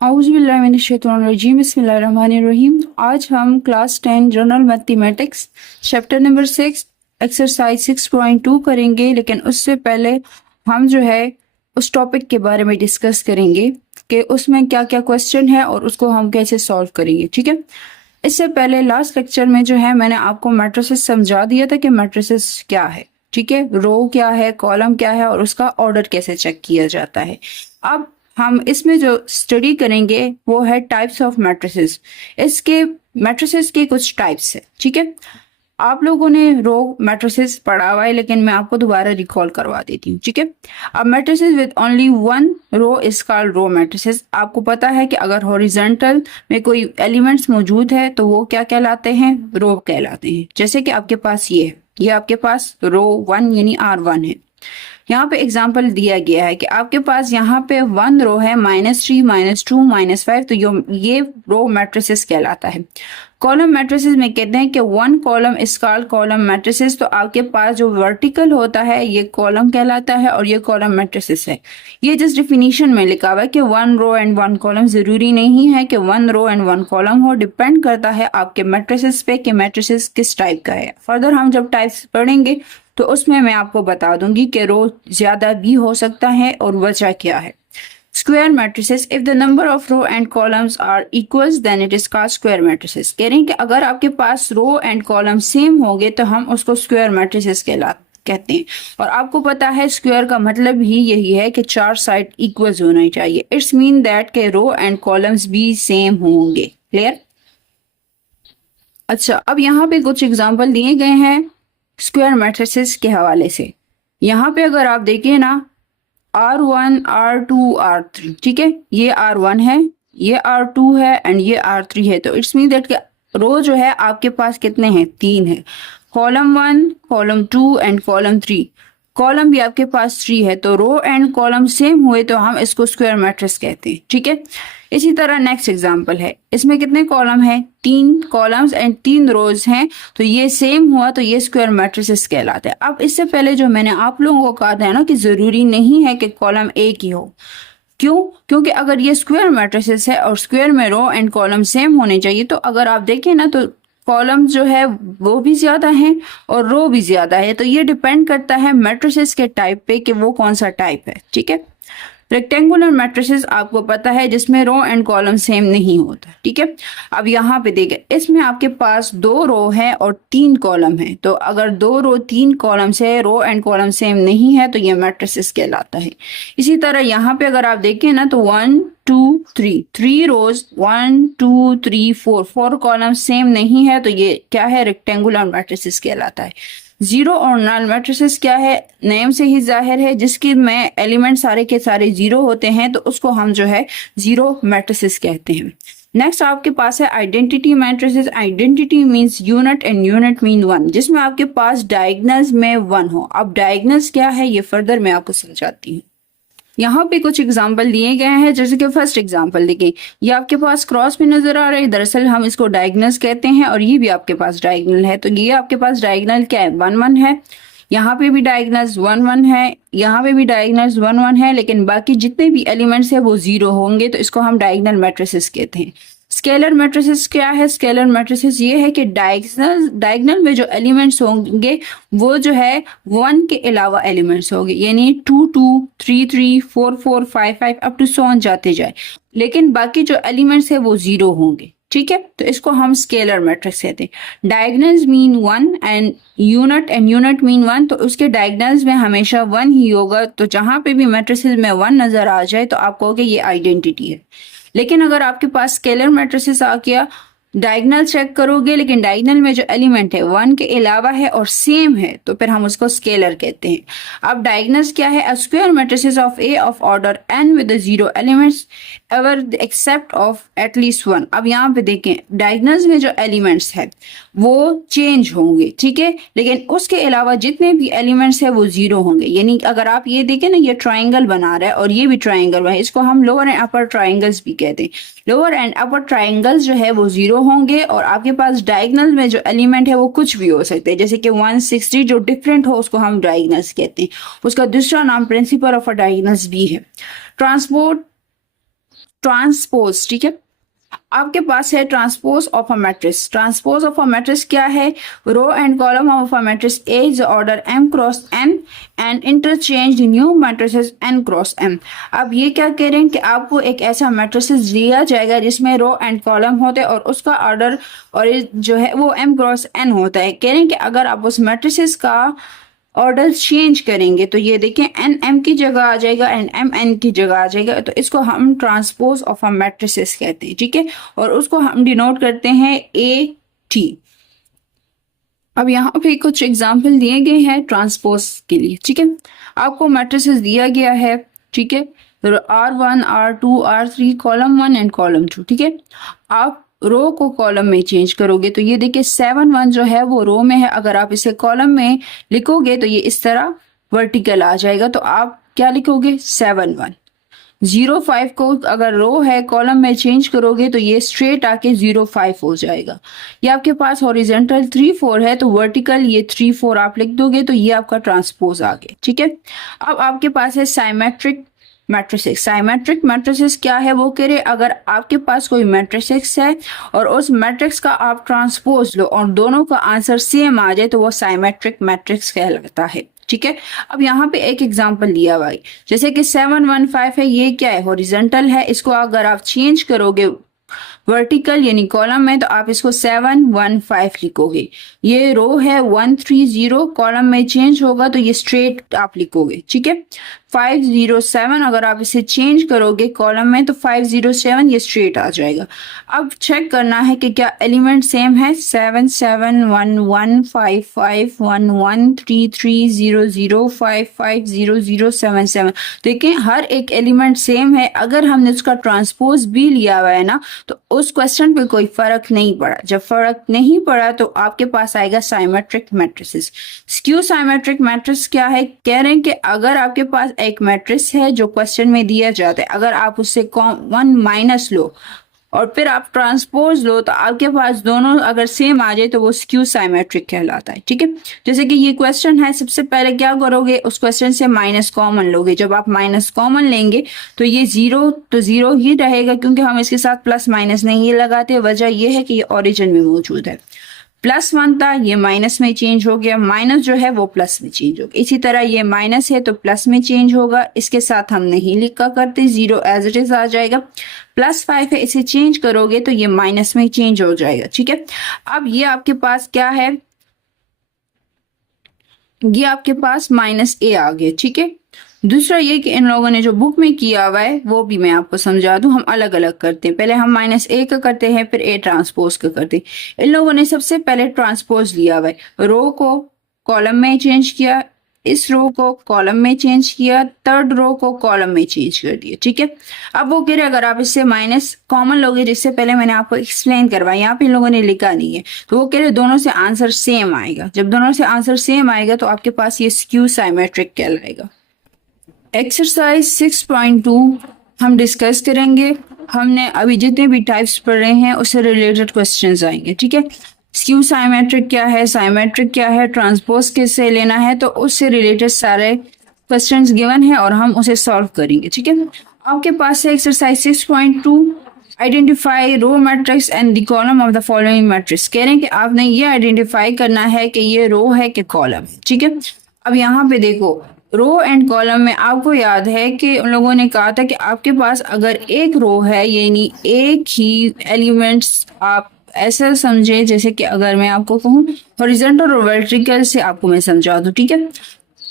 औज़ुबिल्लाहिमिनश्शैतानिर्रजीम बिस्मिल्लाहिर्रहमानिर्रहीम। आज हम class 10 general mathematics chapter number 6 exercise 6.2 करेंगे। लेकिन उससे पहले हम जो है उस टॉपिक के बारे में डिस्कस करेंगे कि उसमें क्या क्या क्वेश्चन है और उसको हम कैसे सॉल्व करेंगे। ठीक है, इससे पहले लास्ट लेक्चर में जो है मैंने आपको मैट्रिसेस समझा दिया था कि मैट्रिसेस क्या है। ठीक है, रो क्या है, कॉलम क्या है और उसका ऑर्डर कैसे चेक किया जाता है। अब हम इसमें जो स्टडी करेंगे वो है टाइप्स ऑफ मैट्रिसेस। इसके मैट्रिसेस के कुछ टाइप्स है। ठीक है, आप लोगों ने रो मैट्रिसेस पढ़ा हुआ है लेकिन मैं आपको दोबारा रिकॉल करवा देती हूँ। ठीक है, अब matrices with only one row is called row matrices. आपको पता है कि अगर हॉरिजॉन्टल में कोई एलिमेंट्स मौजूद है तो वो क्या कहलाते हैं, रो कहलाते हैं। जैसे कि आपके पास ये है, ये आपके पास रो 1 यानी R1 है। यहाँ पे एग्जाम्पल दिया गया है कि आपके पास यहाँ पे 1 रो है -3 -2 -5, तो ये रो मैट्रिसेस कहलाता है। कॉलम मैट्रिसेस में कहते हैं कि 1 column is called column matrices. तो आपके पास जो वर्टिकल होता है ये कॉलम कहलाता है और ये कॉलम मैट्रिसेस है। ये जिस डिफिनीशन में लिखा हुआ है कि 1 रो एंड 1 कॉलम, जरूरी नहीं है कि 1 रो एंड 1 कॉलम हो, डिपेंड करता है आपके मैट्रिसेस पे कि मैट्रिसेस किस टाइप का है। फर्दर हम जब टाइप्स पढ़ेंगे तो उसमें मैं आपको बता दूंगी कि रो ज्यादा भी हो सकता है और वजह क्या है। Square matrices, if the number of row and columns are equals then it is called square matrices. कह रहे हैं कि अगर आपके पास रो एंड कॉलम सेम होंगे तो हम उसको स्क्वायर मैट्रिसेस कहते हैं। और आपको पता है स्क्वायर का मतलब ही यही है कि 4 साइड इक्वल्स होना चाहिए। इट्स मीन दैट के रो एंड कॉलम्स भी सेम होंगे। क्लियर? अच्छा, अब यहाँ पे कुछ एग्जाम्पल दिए गए हैं स्क्वायर मैट्रिसेस के हवाले से। यहाँ पे अगर आप देखें ना, R1 R2 R3, ठीक है, ये R1 है, ये R2 है एंड ये R3 है। तो इट्स मीन दैट कि रो जो है आपके पास कितने हैं, 3 है। Column 1, column 2 and column 3, column भी आपके पास 3 है। तो रो एंड कॉलम सेम हुए तो हम इसको स्क्वायर मैट्रिक्स कहते हैं। ठीक है, इसी तरह नेक्स्ट एग्जांपल है, इसमें कितने कॉलम है, 3 कॉलम्स एंड 3 रोज हैं। तो ये सेम हुआ तो ये स्क्वायर मैट्रिसेस कहलाते हैं। अब इससे पहले जो मैंने आप लोगों को कहा था ना कि जरूरी नहीं है कि कॉलम एक ही हो। क्यों? क्योंकि अगर ये स्क्वायर मैट्रिसेस है और स्क्वायर में रो एंड कॉलम सेम होने चाहिए, तो अगर आप देखें ना तो कॉलम जो है वो भी ज्यादा है और रो भी ज्यादा है। तो ये डिपेंड करता है मैट्रिसेस के टाइप पे कि वो कौन सा टाइप है। ठीक है, रेक्टेंगुलर मैट्रिसेस आपको पता है जिसमें रो एंड कॉलम सेम नहीं होता। ठीक है, अब यहाँ पे देखिए, इसमें आपके पास 2 रो है और 3 कॉलम है। तो अगर 2 रो 3 कॉलम से रो एंड कॉलम सेम नहीं है तो ये मैट्रिसेस कहलाता है। इसी तरह यहाँ पे अगर आप देखें ना तो 1 2 3 रोज, 1 2 3 4 कॉलम सेम नहीं है तो ये क्या है, रेक्टेंगुलर मैट्रिसेस कहलाता है। जीरो और नल मैट्रिसेस क्या है, नेम से ही जाहिर है, जिसके में एलिमेंट सारे के सारे जीरो होते हैं तो उसको हम जो है जीरो मैट्रिसेस कहते हैं। नेक्स्ट आपके पास है identity matrices. Identity means unit and unit mean 1, जिसमें आपके पास डायगोनल्स में 1 हो। अब डायगोनल्स क्या है ये फर्दर मैं आपको समझाती हूँ। यहाँ पे कुछ एग्जाम्पल दिए गए हैं, जैसे कि फर्स्ट एग्जाम्पल देखिए, ये आपके पास क्रॉस भी नजर आ रहा है, दरअसल हम इसको डायगोनल्स कहते हैं। और ये भी आपके पास डायगोनल है। तो ये आपके पास डायगोनल क्या है, 1 1 है। यहाँ पे भी डायगोनल्स 1 1 है, यहाँ पे भी डायगोनल्स 1 1 है, लेकिन बाकी जितने भी एलिमेंट्स है वो 0 होंगे। तो इसको हम डायगोनल मैट्रिसेस कहते हैं। स्केलर मैट्रिसेस क्या है, स्केलर मैट्रिसेस ये है कि डायगोनल में जो एलिमेंट्स होंगे वो जो है 1 के अलावा एलिमेंट्स होंगे, यानी 2 2 3 3 4 4 5 5 अप टू सो ऑन जाते जाए, लेकिन बाकी जो एलिमेंट्स है वो 0 होंगे। ठीक है, तो इसको हम स्केलर मैट्रिक्स कहते हैं। Diagonals mean 1 and unit mean 1, तो उसके डायगोनल्स में हमेशा 1 ही होगा। तो जहां पे भी मैट्रिसेस में 1 नजर आ जाए तो आप कहोगे ये आइडेंटिटी है। लेकिन अगर आपके पास स्केलर मैट्रिसेस आ गया, डायगोनल चेक करोगे लेकिन डायगोनल में जो एलिमेंट है 1 के अलावा है और सेम है, तो फिर हम उसको स्केलर कहते हैं। अब डायगोनल्स क्या है, a square matrices of A of order n with 0 elements ever except of at least 1। अब यहाँ पे देखें, डायगोनल्स में जो एलिमेंट्स है वो चेंज होंगे, ठीक है, लेकिन उसके अलावा जितने भी एलिमेंट्स है वो 0 होंगे। यानी अगर आप ये देखें ना, ये ट्राइंगल बना रहा है और ये भी ट्राइंगल है, इसको हम लोअर एंड अपर ट्राइंगल्स भी कहते हैं। लोअर एंड अपर ट्राइंगल्स जो है वो 0 होंगे और आपके पास डायगोनल में जो एलिमेंट है वो कुछ भी हो सकते हैं, जैसे कि 160 जो डिफरेंट हो उसको हम डायगोनल्स कहते हैं। उसका दूसरा नाम प्रिंसिपल ऑफ डायगोनल्स भी है। ट्रांसपोर्ट ट्रांसपोज, ठीक है। आपके पास है transpose of a matrix. Transpose of a matrix क्या है? Row and column of a matrix A is order m cross n and interchange new matrices n cross m। अब ये क्या कह रहे हैं कि आपको एक ऐसा मैट्रिसेस दिया जाएगा जिसमें रो एंड कॉलम होते हैं और उसका ऑर्डर और जो है वो m क्रॉस n होता है। कह रहे हैं कि अगर आप उस मैट्रिसेस का ऑर्डर चेंज करेंगे तो ये देखें n m की जगह आ जाएगा एंड m n की जगह आ जाएगा, तो इसको हम ट्रांसपोज ऑफ अ मैट्रिसेस कहते हैं, ठीक है। और उसको हम डिनोट करते हैं a t। अब यहाँ पे कुछ एग्जाम्पल दिए गए हैं ट्रांसपोज के लिए, ठीक है। आपको मैट्रिसेस दिया गया है, ठीक है, R1 R2 R3 column 1 and column 2, ठीक है। आप रो को कॉलम में चेंज करोगे तो ये देखिए 7 1 जो है वो रो में है, अगर आप इसे कॉलम में लिखोगे तो ये इस तरह वर्टिकल आ जाएगा, तो आप क्या लिखोगे 7 1। 0 5 को अगर रो है कॉलम में चेंज करोगे तो ये स्ट्रेट आके 0 5 हो जाएगा। ये आपके पास हॉरिजॉन्टल 3 4 है तो वर्टिकल ये 3 4 आप लिख दोगे तो ये आपका ट्रांसपोज आ गया, ठीक है। अब आपके पास है साइमेट्रिक मैट्रिसेस। साइमेट्रिक मैट्रिसेस क्या है? वो कह रहे अगर आपके पास कोई मैट्रिक्स है और उस मैट्रिक्स का आप ट्रांसपोज लो और दोनों का आंसर सेम आ जाए तो वो साइमेट्रिक मैट्रिक्स कहलाता है, ठीक है। अब यहाँ पे एक एग्जांपल दिया हुआ है, जैसे कि 7 1 5 है, ये क्या है? हॉरिजॉन्टल है, इसको अगर आप चेंज करोगे वर्टिकल यानी कॉलम में तो आप इसको 7 1 5 लिखोगे। ये रो है 1 3 0, कॉलम में चेंज होगा तो ये स्ट्रेट आप लिखोगे, ठीक है। 5 0 7 अगर आप इसे चेंज करोगे कॉलम में तो 5 0 7 ये स्ट्रेट आ जाएगा। अब चेक करना है कि क्या एलिमेंट सेम है। 7 7 1 1 5 5 1 1 3 3 0 0 5 5 0 0 7 7। देखिए हर एक एलिमेंट सेम है। अगर हमने उसका ट्रांसपोज भी लिया हुआ है ना तो उस क्वेश्चन पे कोई फर्क नहीं पड़ा। जब फर्क नहीं पड़ा तो आपके पास आएगा symmetric matrices. Skew symmetric matrix क्या है? कह रहे हैं कि अगर आपके पास एक मैट्रिक्स है जो क्वेश्चन में दिया जाता है, अगर आप उससे 1 माइनस लो और फिर आप ट्रांसपोज लो तो आपके पास दोनों अगर सेम आ जाए तो वो स्क्यू साइमेट्रिक कहलाता है, ठीक है। जैसे कि ये क्वेश्चन है, सबसे पहले क्या करोगे, उस क्वेश्चन से माइनस कॉमन लोगे। जब आप माइनस कॉमन लेंगे तो ये 0 तो 0 ही रहेगा, क्योंकि हम इसके साथ प्लस माइनस नहीं लगाते। वजह ये है कि ये ओरिजिन में मौजूद है। +1 था, ये माइनस में चेंज हो गया, माइनस जो है वो प्लस में चेंज हो गया। इसी तरह ये माइनस है तो प्लस में चेंज होगा, इसके साथ हम नहीं लिखा करते, 0 एज इट इज आ जाएगा। +5 है, इसे चेंज करोगे तो ये माइनस में चेंज हो जाएगा, ठीक है। अब ये आपके पास क्या है, ये आपके पास -a आ गया, ठीक है। दूसरा ये कि इन लोगों ने जो बुक में किया हुआ है वो भी मैं आपको समझा दूं। हम अलग अलग करते हैं, पहले हम -a का करते हैं फिर a ट्रांसपोज का करते हैं। इन लोगों ने सबसे पहले ट्रांसपोज लिया हुआ है, रो को कॉलम में चेंज किया, इस रो को कॉलम में चेंज किया, थर्ड रो को कॉलम में चेंज कर दिया, ठीक है। अब वो कह रहे अगर आप इससे माइनस कॉमन लोगे, जिससे पहले मैंने आपको एक्सप्लेन करवाया, यहाँ पे इन लोगों ने लिखा नहीं है, तो वो कह रहे दोनों से आंसर सेम आएगा। जब दोनों से आंसर सेम आएगा तो आपके पास ये स्क्यू साइमेट्रिक कहलाएगा। एक्सरसाइज 6.2 हम डिस्कस करेंगे। हमने अभी जितने भी टाइप्स पढ़ रहे हैं उससे रिलेटेड क्वेश्चंस आएंगे, ठीक है। स्क्यू साइमेट्रिक क्या है, साइमेट्रिक क्या है, ट्रांसपोज कैसे लेना है, तो उससे रिलेटेड सारे क्वेश्चंस गिवन है और हम उसे सॉल्व करेंगे, ठीक है। आपके पास है exercise 6.2, identify row matrix and the column of the following matrix. कह रहे हैं कि आपने ये आइडेंटिफाई करना है कि ये रो है कि कॉलम है, ठीक है। अब यहाँ पे देखो रो एंड कॉलम में आपको याद है कि उन लोगों ने कहा था कि आपके पास अगर एक रो है यानी एक ही एलिमेंट्स, आप ऐसा समझे जैसे कि अगर मैं आपको कहूँ हॉरिजॉन्टल और वर्टिकल से आपको मैं समझा दूँ, ठीक है।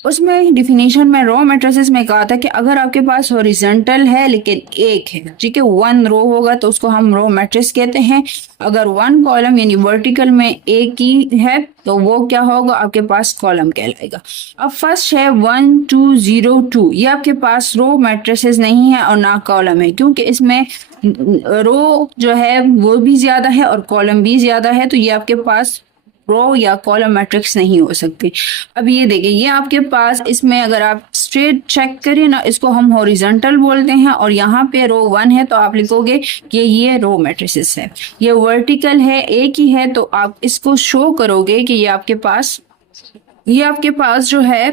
उसमें डिफिनेशन में रो मैट्रिसेस में कहा था कि अगर आपके पास हॉरिजॉन्टल है लेकिन एक है, ठीक है, 1 रो होगा तो उसको हम रो मैट्रिक्स कहते हैं। अगर 1 कॉलम यानी वर्टिकल में एक ही है तो वो क्या होगा, आपके पास कॉलम कहलाएगा। अब फर्स्ट है 1 2 0 2, ये आपके पास रो मैट्रिसेस नहीं है और ना कॉलम है, क्योंकि इसमें रो जो है वो भी ज्यादा है और कॉलम भी ज्यादा है, तो ये आपके पास रो या कॉलम मैट्रिक्स नहीं हो सकती। अब ये देखिए ये आपके पास, इसमें अगर आप स्ट्रेट चेक करें ना, इसको हम हॉरिजॉन्टल बोलते हैं और यहाँ पे रो 1 है तो आप लिखोगे कि ये रो मैट्रिसेस है। ये वर्टिकल है, एक ही है, तो आप इसको शो करोगे कि ये आपके पास जो है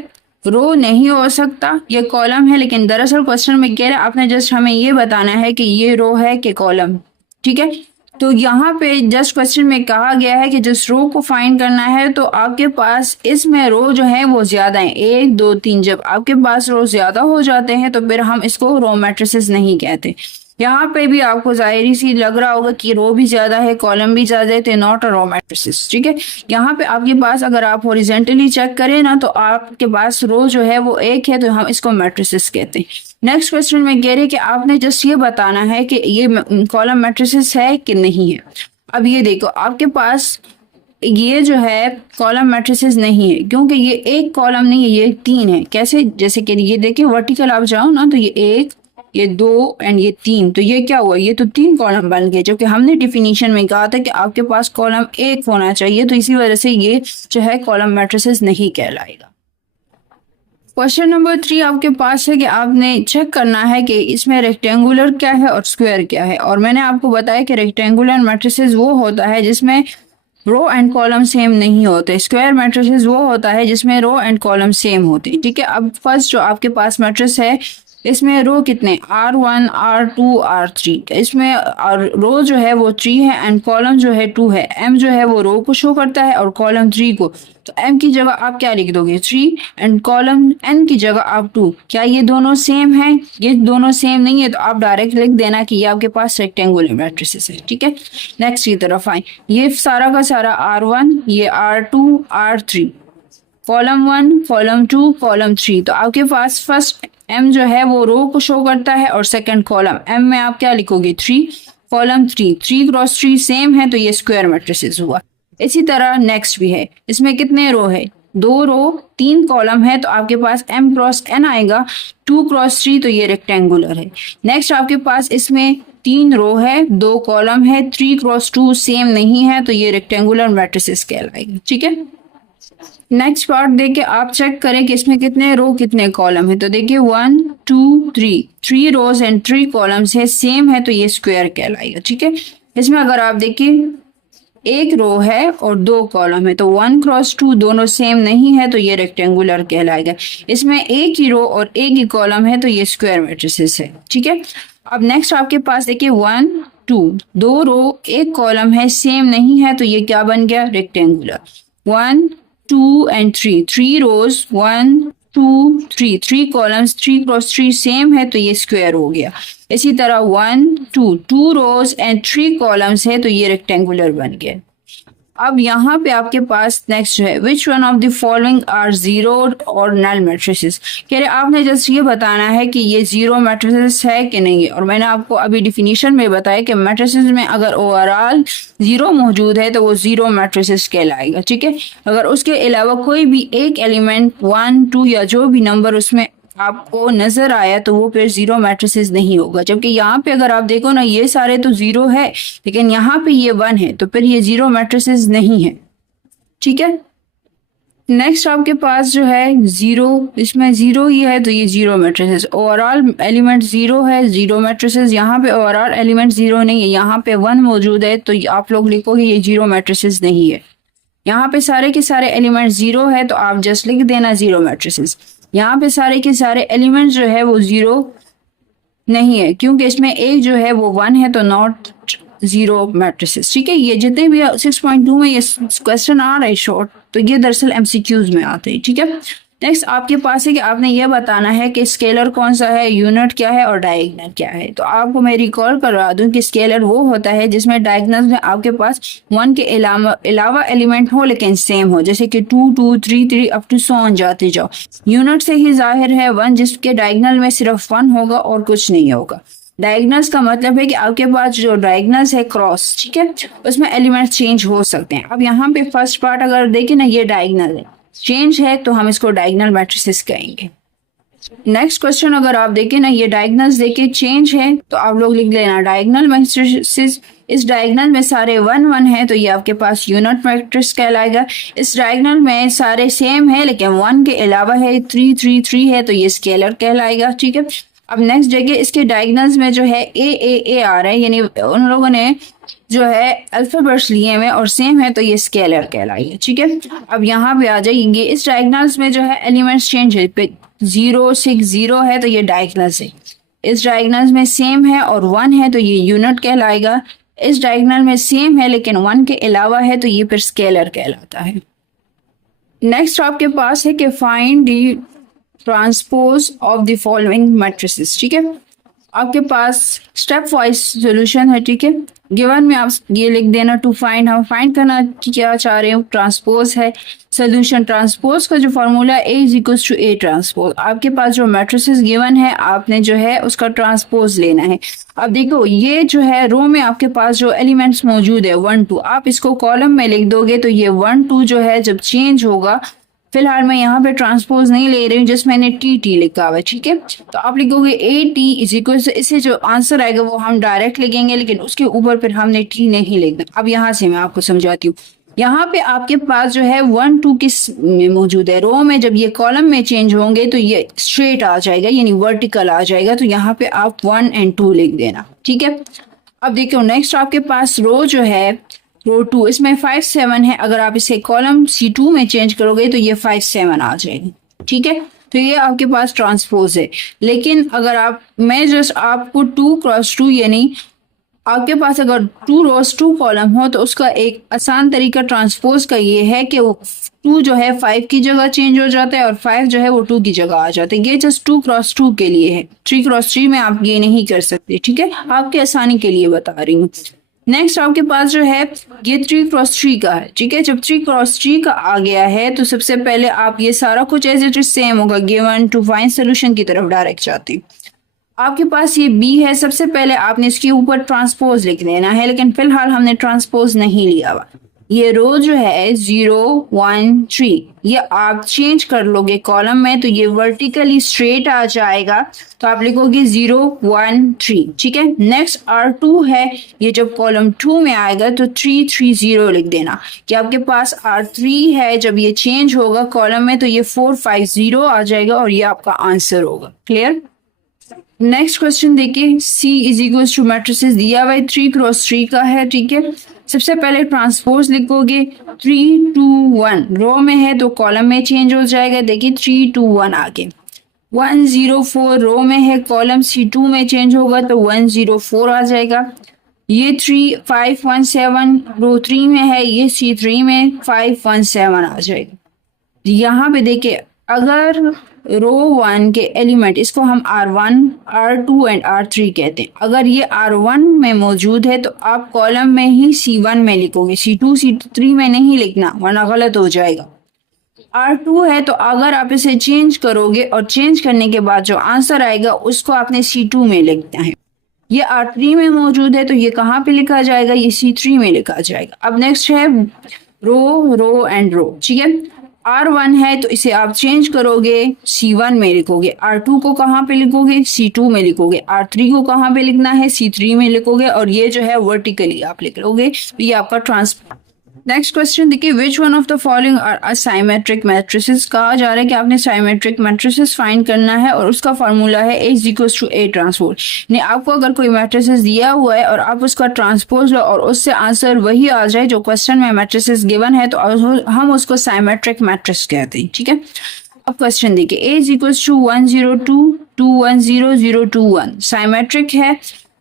रो नहीं हो सकता, ये कॉलम है। लेकिन दरअसल क्वेश्चन में कह रहे आपने जस्ट हमें ये बताना है कि ये रो है कि कॉलम, ठीक है। तो यहाँ पे जस्ट क्वेश्चन में कहा गया है कि जिस रो को फाइंड करना है, तो आपके पास इसमें रो जो है वो ज्यादा है, 1 2 3। जब आपके पास रो ज्यादा हो जाते हैं तो फिर हम इसको रो मैट्रिसेस नहीं कहते। यहाँ पे भी आपको जाहिर सी लग रहा होगा कि रो भी ज्यादा है, कॉलम भी ज्यादा है, तो नॉट अ रो मैट्रिसेस, ठीक है। यहाँ पे आपके पास अगर आप हॉरिजॉन्टली चेक करें ना, तो आपके पास रो जो है वो एक है, तो हम इसको मैट्रिसेस कहते हैं। नेक्स्ट क्वेश्चन में कह रहे कि आपने जस्ट ये बताना है कि ये कॉलम मैट्रिसेस है कि नहीं है। अब ये देखो आपके पास ये जो है कॉलम मैट्रिसेस नहीं है, क्योंकि ये एक कॉलम नहीं है, ये 3 है। कैसे? जैसे कि ये देखिए वर्टिकल आप जाओ ना, तो ये 1 ये 2 एंड ये 3, तो ये क्या हुआ, ये तो 3 कॉलम बन गए। जबकि हमने डिफिनीशन में कहा था कि आपके पास कॉलम 1 होना चाहिए, तो इसी वजह से ये जो है कॉलम मैट्रिसेस नहीं कहलाएगा। क्वेश्चन नंबर 3 आपके पास है कि आपने चेक करना है कि इसमें रेक्टेंगुलर क्या है और स्क्वायर क्या है। और मैंने आपको बताया कि रेक्टेंगुलर मैट्रिसेस वो होता है जिसमें रो एंड कॉलम सेम नहीं होते, स्क्वायर मैट्रिसेस वो होता है जिसमें रो एंड कॉलम सेम होते हैं, ठीक है। अब फर्स्ट जो आपके पास मैट्रिक्स है, इसमें रो कितने, R1 R2 R3। इसमें रो जो है वो 3 है एंड कॉलम जो है 2 है। M जो है वो रो को शो करता है और कॉलम 3 को। तो M की जगह आप क्या लिख दोगे, 3, एंड कॉलम N की जगह आप 2। क्या ये दोनों सेम है? ये दोनों सेम नहीं है, तो आप डायरेक्ट लिख देना कि ये आपके पास रेक्टेंगुलर मैट्रिसेस है, ठीक है। नेक्स्ट की तरफ आए, ये सारा का सारा R1, ये R2 R3, column 1 column 2 column 3। तो आपके पास फर्स्ट M जो है वो रो को शो करता है और सेकंड कॉलम M में आप क्या लिखोगे, 3, कॉलम 3, 3 क्रॉस 3 सेम है, तो ये स्क्वायर मैट्रिसेस हुआ। इसी तरह नेक्स्ट भी है, इसमें कितने रो है, 2 रो 3 कॉलम है, तो आपके पास M क्रॉस N आएगा, 2 क्रॉस 3, तो ये रेक्टेंगुलर है। नेक्स्ट आपके पास इसमें 3 रो है, 2 कॉलम है, 3 क्रॉस 2 सेम नहीं है, तो ये रेक्टेंगुलर मैट्रिसेस कहलाएगा, ठीक है। नेक्स्ट पार्ट देखिए, आप चेक करें कि इसमें कितने रो कितने कॉलम है। तो देखिए 1 2 3, 3 रोज एंड 3 कॉलम्स है, सेम है, तो ये स्क्वायर कहलाएगा, ठीक है। इसमें अगर आप देखिए 1 रो है और 2 कॉलम है, तो 1 क्रॉस 2 दोनों सेम नहीं है, तो ये रेक्टेंगुलर कहलाएगा। इसमें एक ही रो और एक ही कॉलम है, तो ये स्क्वायर मैट्रिसेस है, ठीक है। अब नेक्स्ट आपके पास देखिए 1 2, 2 रो 1 कॉलम है, सेम नहीं है, तो ये क्या बन गया, rectangular. 1 2 and 3, 3 rows 1 2 3, 3 columns, 3 cross 3 same है, तो ये स्क्वायर हो गया। इसी तरह 1 2, 2 रोज एंड 3 कॉलम्स है, तो ये रेक्टेंगुलर बन गया। अब यहाँ पे आपके पास नेक्स्ट है, which one of the following are zero और नल मैट्रिसेस। कह रहे आपने जस्ट ये बताना है कि ये जीरो मैट्रिसेस है कि नहीं है। और मैंने आपको अभी डिफिनीशन में बताया कि मैट्रिसेस में अगर ओवरऑल जीरो मौजूद है तो वो जीरो मैट्रिसेस कहलाएगा, ठीक है। अगर उसके अलावा कोई भी एक एलिमेंट 1 2 या जो भी नंबर उसमें आपको नजर आया तो वो फिर जीरो मैट्रिसेस नहीं होगा। जबकि यहाँ पे अगर आप देखो ना, ये सारे तो जीरो है, लेकिन यहाँ पे ये 1 है, तो फिर ये जीरो मैट्रिसेस नहीं है, ठीक है। नेक्स्ट आपके पास जो है जीरो, इसमें जीरो ही है, तो ये zero matrices. Overall element zero है, जीरो मैट्रिसेस। यहाँ पे ओवरऑल एलिमेंट जीरो नहीं है, यहाँ पे 1 मौजूद है, तो आप लोग लिखोगे ये जीरो मैट्रिसेस नहीं है। यहाँ पे सारे के सारे एलिमेंट जीरो है, तो आप जस्ट लिख देना जीरो मैट्रिसेस। यहाँ पे सारे के सारे एलिमेंट्स जो है वो जीरो नहीं है, क्योंकि इसमें एक जो है वो 1 है, तो नॉट जीरो मैट्रिसेस, ठीक है। ये जितने भी 6.2 में ये क्वेश्चन आ रहे शॉर्ट, तो ये दरअसल एमसीक्यूज में आते हैं, ठीक है। नेक्स्ट आपके पास है कि आपने ये बताना है कि स्केलर कौन सा है, यूनिट क्या है और डायगोनल क्या है। तो आपको मैं रिकॉल करवा दूं कि स्केलर वो होता है जिसमें डायगोनल में आपके पास 1 के अलावा एलिमेंट हो लेकिन सेम हो, जैसे कि 2 2 3 3 अप टू 100 जाते जाओ। यूनिट से ही जाहिर है 1 जिसके डायगोनल में सिर्फ 1 होगा और कुछ नहीं होगा। डायगोनल्स का मतलब है कि आपके पास जो डायगोनल्स है क्रॉस, ठीक है, उसमें एलिमेंट चेंज हो सकते हैं। अब यहाँ पे फर्स्ट पार्ट अगर देखें ना, ये डायगोनल है, चेंज है, तो हम इसको डायगोनल मैट्रिसेस कहेंगे। नेक्स्ट क्वेश्चन अगर आप देखें ना, ये डायगोनल्स देखे चेंज है, तो आप लोग लिख लेना डायगोनल मैट्रिसेस। इस डायगोनल में सारे 1 1 है, तो ये आपके पास यूनिट मैट्रिक्स कहलाएगा। इस डायगोनल में सारे सेम है लेकिन 1 के अलावा है 3 3 3 है, तो ये स्केलर कहलाएगा, ठीक है। अब नेक्स्ट देखिए, इसके डायगोनल्स में जो है ए आ रहा है, यानी उन लोगों ने जो है अल्फाबेट्स लिए हुए और सेम है, तो ये स्केलर कहलाएगा। ठीक है, अब यहाँ पे आ जाएंगे, इस डायगोनल्स में जो है एलिमेंट्स चेंज है, 0 6 0 है तो ये डायगोनल्स है। इस डायगोनल में सेम है और 1 है तो ये यूनिट कहलाएगा। इस डायगोनल में सेम है लेकिन 1 के अलावा है तो ये फिर स्केलर कहलाता है। नेक्स्ट आपके पास है कि find the transpose of the following matrices. ठीक है, आपके पास स्टेप वाइज सॉल्यूशन है। ठीक है, गिवन में आप ये लिख देना टू फाइंड, हम फाइंड करना क्या चाह रहे हो, ट्रांसपोज है। सोल्यूशन ट्रांसपोज का जो formula A is equals to A transpose. आपके पास जो मैट्रिसेस गिवन है आपने जो है उसका ट्रांसपोज लेना है। अब देखो ये जो है रो में आपके पास जो एलिमेंट्स मौजूद है 1 2, आप इसको कॉलम में लिख दोगे तो ये 1 2 जो है जब चेंज होगा, फिलहाल मैं यहाँ पे ट्रांसपोज नहीं ले रही हूँ, जिस मैंने टी लिखा हुआ है। ठीक है, तो आप लिखोगे ए टी इज इक्वल से, इससे जो आंसर आएगा वो हम डायरेक्ट लिखेंगे लेकिन उसके ऊपर फिर हमने टी नहीं लिखना। अब यहाँ से मैं आपको समझाती हूँ। यहाँ पे आपके पास जो है 1 2 किस में मौजूद है, रो में। जब ये कॉलम में चेंज होंगे तो ये स्ट्रेट आ जाएगा यानी वर्टिकल आ जाएगा, तो यहाँ पे आप 1 और 2 लिख देना। ठीक है, अब देखो नेक्स्ट आपके पास रो जो है रो 2, इसमें 5 7 है। अगर आप इसे कॉलम C2 में चेंज करोगे तो ये 5 7 आ जाएगी। ठीक है, तो ये आपके पास ट्रांसपोज है। लेकिन अगर आप, मैं जस्ट आपको 2 क्रॉस 2 यानी आपके पास अगर 2 रोज 2 कॉलम हो तो उसका एक आसान तरीका ट्रांसपोज का ये है कि वो 2 जो है 5 की जगह चेंज हो जाता है और 5 जो है वो 2 की जगह आ जाता है। ये जस्ट 2 क्रॉस 2 के लिए है, 3 क्रॉस 3 में आप ये नहीं कर सकते। ठीक है, आपके आसानी के लिए बता रही हूँ। नेक्स्ट आपके पास जो है ये 3 क्रॉस 3 का है। ठीक है, जब 3 क्रॉस 3 का आ गया है तो सबसे पहले आप ये सारा कुछ एज इट इज सेम होगा, गिवन टू फाइंड सोल्यूशन की तरफ डायरेक्ट जाती। आपके पास ये बी है, सबसे पहले आपने इसके ऊपर ट्रांसपोज लिख देना है, लेकिन फिलहाल हमने ट्रांसपोज नहीं लिया हुआ। ये रो जो है 0 1 3 ये आप चेंज कर लोगे कॉलम में तो ये वर्टिकली स्ट्रेट आ जाएगा, तो आप लिखोगे 0 1 3। ठीक है, नेक्स्ट R2 है, ये जब कॉलम 2 में आएगा तो 3 3 0 लिख देना कि आपके पास R3 है, जब ये चेंज होगा कॉलम में तो ये 4 5 0 आ जाएगा और ये आपका आंसर होगा। क्लियर? नेक्स्ट क्वेश्चन देखिए, C is equal to matrices दिया हुआ 3 क्रॉस 3 का है। ठीक है, सबसे पहले ट्रांसपोज लिखोगे 3 2 1, रो में है तो कॉलम में चेंज हो जाएगा। देखिए 3 2 1 आगे 1 0 4, रो में है कॉलम C2 में चेंज होगा तो 1 0 4 आ जाएगा। ये 3 5 1 7 रो 3 में है, ये C3 में 5 1 7 आ जाएगा। यहाँ पे देखिए अगर रो 1 के एलिमेंट, इसको हम R1 R2 एंड R3 कहते हैं, अगर ये R1 में मौजूद है तो आप कॉलम में ही C1 में लिखोगे, C2 C3 में नहीं लिखना वरना गलत हो जाएगा। R2 है तो अगर आप इसे चेंज करोगे और चेंज करने के बाद जो आंसर आएगा उसको आपने C2 में लिखना है। ये R3 में मौजूद है तो ये कहाँ पे लिखा जाएगा, ये C3 में लिखा जाएगा। अब नेक्स्ट है रो एंड रो। ठीक है, R1 है तो इसे आप चेंज करोगे C1 में लिखोगे, R2 को कहाँ पे लिखोगे, C2 में लिखोगे, R3 को कहाँ पे लिखना है, C3 में लिखोगे और ये जो है वर्टिकली आप लिख लोगे, तो ये आपका ट्रांसपोज। नेक्स्ट क्वेश्चन देखिए, which one of the following are asymmetric matrices. कहा जा रहा है कि आपने साइमेट्रिक मैट्रिसेस फाइंड करना है और उसका फार्मूला है A is equal to A transpose. यानी आपको अगर कोई मैट्रिसेस दिया हुआ है और आप उसका ट्रांसपोज लो और उससे आंसर वही आ जाए जो क्वेश्चन में मैट्रिसेस गिवन है तो हम उसको साइमेट्रिक मैट्रिक्स कहते हैं। ठीक है, अब क्वेश्चन देखिए, A is equal to 1 0 2 2 1 0 0 2 1 symmetric है।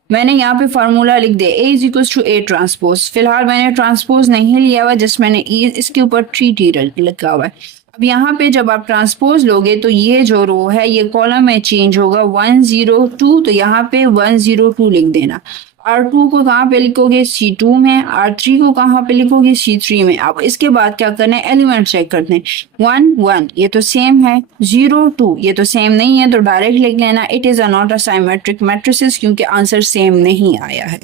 मैंने यहाँ पे फार्मूला लिख दिया A is equal to A transpose. फिलहाल मैंने ट्रांसपोज नहीं लिया हुआ, जस्ट मैंने इसके ऊपर 3T लिखा हुआ है। अब यहाँ पे जब आप ट्रांसपोज लोगे तो ये जो रो है ये कॉलम में चेंज होगा 1 0 2, तो यहाँ पे 1 0 2 लिख देना। R2 को कहाँ पे लिखोगे, C2 में, R3 को कहाँ पे लिखोगे, C3 में। अब इसके बाद क्या करना है, एलिमेंट चेक करते हैं। 1 1 ये तो सेम है, 0 2 ये तो सेम नहीं है तो डायरेक्ट लिख लेना it is not a symmetric matrices, क्योंकि आंसर सेम नहीं आया है।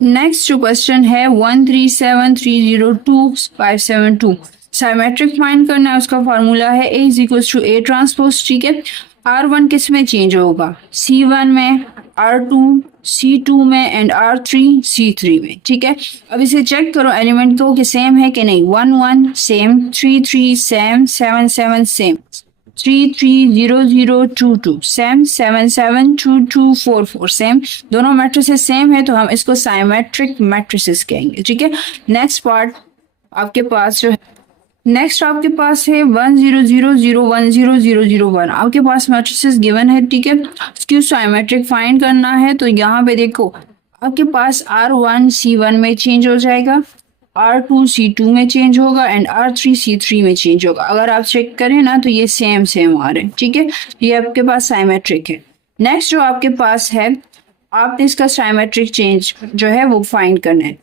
नेक्स्ट जो क्वेश्चन है 1 3 7 3 0 2 5 7 2 साइमेट्रिक फाइंड करना है, उसका फार्मूला है A is equal to A transpose. ठीक है, R1 किस में चेंज होगा, C1 में, R2 C2 में एंड R3 C3 में। ठीक है, अब इसे चेक करो एलिमेंट को कि सेम है कि नहीं। 1 1 same, 3 3 same, 7 7 same. 330022 same, 772244 same, दोनों मैट्रिसेस सेम है तो हम इसको साइमेट्रिक मैट्रिसेस कहेंगे, ठीक है। नेक्स्ट पार्ट आपके पास जो है, नेक्स्ट आपके पास है 1000100001, आपके पास मैट्रिसेस गिवन है, ठीक है। इसकी साइमेट्रिक फाइंड करना है तो यहाँ पे देखो आपके पास R1 C1 में चेंज हो जाएगा, R2 C2 में चेंज होगा एंड R3 C3 में चेंज होगा। अगर आप चेक करें ना तो ये सेम आ रहे हैं, ठीक है। ये आपके पास साइमेट्रिक है। नेक्स्ट जो आपके पास है, आपने इसका साइमेट्रिक चेंज जो है वो फाइंड करना है।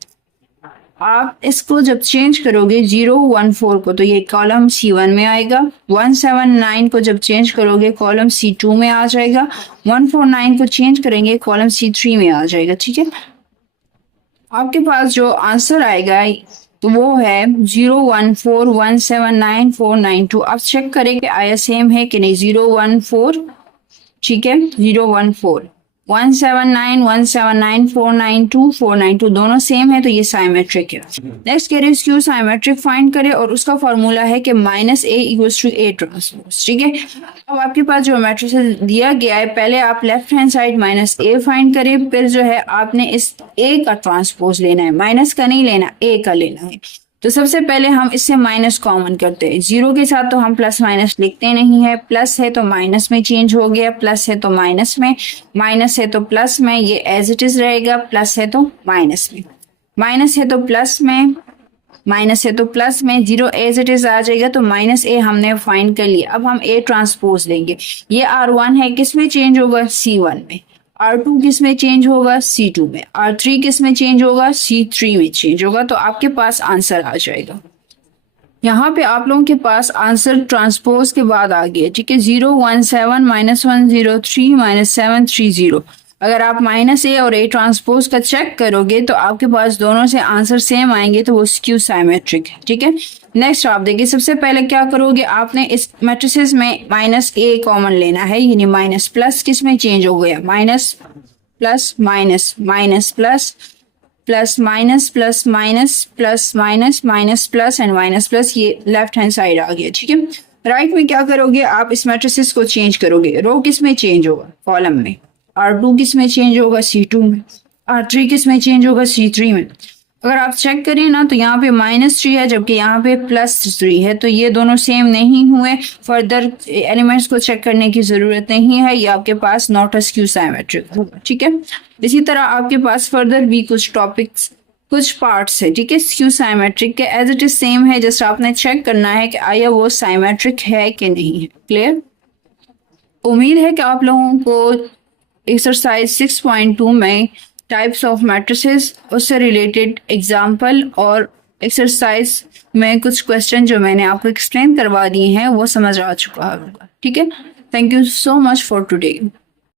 आप इसको जब चेंज करोगे 014 को तो ये कॉलम C1 में आएगा, 179 को जब चेंज करोगे कॉलम C2 में आ जाएगा, 149 को चेंज करेंगे कॉलम C3 में आ जाएगा, ठीक है। आपके पास जो आंसर आएगा तो वो है 014179492। आप चेक करें कि आया सेम है कि नहीं, 014, ठीक है, 014 179 179 492 492 दोनों सेम है तो ये साइमेट्रिक है। नेक्स्ट कह रहे हैं इसकी साइमेट्रिक फाइंड करें और उसका फॉर्मूला है कि minus A equals to A transpose, ठीक है। अब आपके पास जो मैट्रिक्स दिया गया है, पहले आप लेफ्ट हैंड साइड माइनस ए फाइंड करें, फिर जो है आपने इस ए का ट्रांसपोज लेना है, माइनस का नहीं लेना, ए का लेना है। तो सबसे पहले हम इससे माइनस कॉमन करते हैं, जीरो के साथ तो हम प्लस माइनस लिखते नहीं है, प्लस है तो माइनस में चेंज हो गया, प्लस है तो माइनस में, माइनस है तो प्लस में, ये एज इट इज रहेगा, प्लस है तो माइनस में, माइनस है तो प्लस में, माइनस है तो प्लस में, जीरो एज इट इज आ जाएगा। तो माइनस ए हमने फाइंड कर लिया। अब हम ए ट्रांसपोज लेंगे, ये R1 है, किस में चेंज होगा, C1 में, R2 किस में चेंज होगा, C2 में, R3 किस में चेंज होगा, C3 में चेंज होगा। तो आपके पास आंसर आ जाएगा। यहाँ पे आप लोगों के पास आंसर ट्रांसपोज के बाद आ गया, ठीक है, 017 -103 -730। अगर आप माइनस ए और ए ट्रांसपोज का चेक करोगे तो आपके पास दोनों से आंसर सेम आएंगे, तो वो स्क्यू साइमेट्रिक है, ठीक है। नेक्स्ट आप देखिए, सबसे पहले क्या करोगे, आपने इस मैट्रिसेस में माइनस ए कॉमन लेना है, यानी माइनस प्लस किस में चेंज हो गया, minus plus minus, minus plus plus minus plus minus plus minus minus plus and minus plus, ये लेफ्ट हैंड साइड आ गया, ठीक है। राइट में क्या करोगे, आप इस मैट्रिसेस को चेंज करोगे, रो किस में चेंज होगा, कॉलम में, R2 किस में चेंज होगा, C2 में, R3 किस में चेंज होगा, C3 में। अगर आप चेक करें ना तो यहाँ पे -3 है जबकि यहाँ पे +3 है, तो ये दोनों सेम नहीं हुए। फर्दर एलिमेंट्स को चेक करने की ज़रूरत नहीं है, ये आपके पास नॉट अ स्क्यू साइमेट्रिक होगा, ठीक है। इसी तरह आपके पास फर्दर भी कुछ टॉपिक्स, कुछ पार्ट्स है, ठीक है, स्क्यू साइमेट्रिक के, एज इट इज सेम है, जस्ट आपने चेक करना है कि आया वो साइमेट्रिक है कि नहीं है। क्लियर? उम्मीद है कि आप लोगों को एक्सरसाइज 6.2 में टाइप्स ऑफ मैट्रिसेस, उससे रिलेटेड एग्जाम्पल और एक्सरसाइज में कुछ क्वेश्चन जो मैंने आपको एक्सप्लेन करवा दिए हैं वो समझ आ चुका होगा, ठीक है। Thank you so much for today.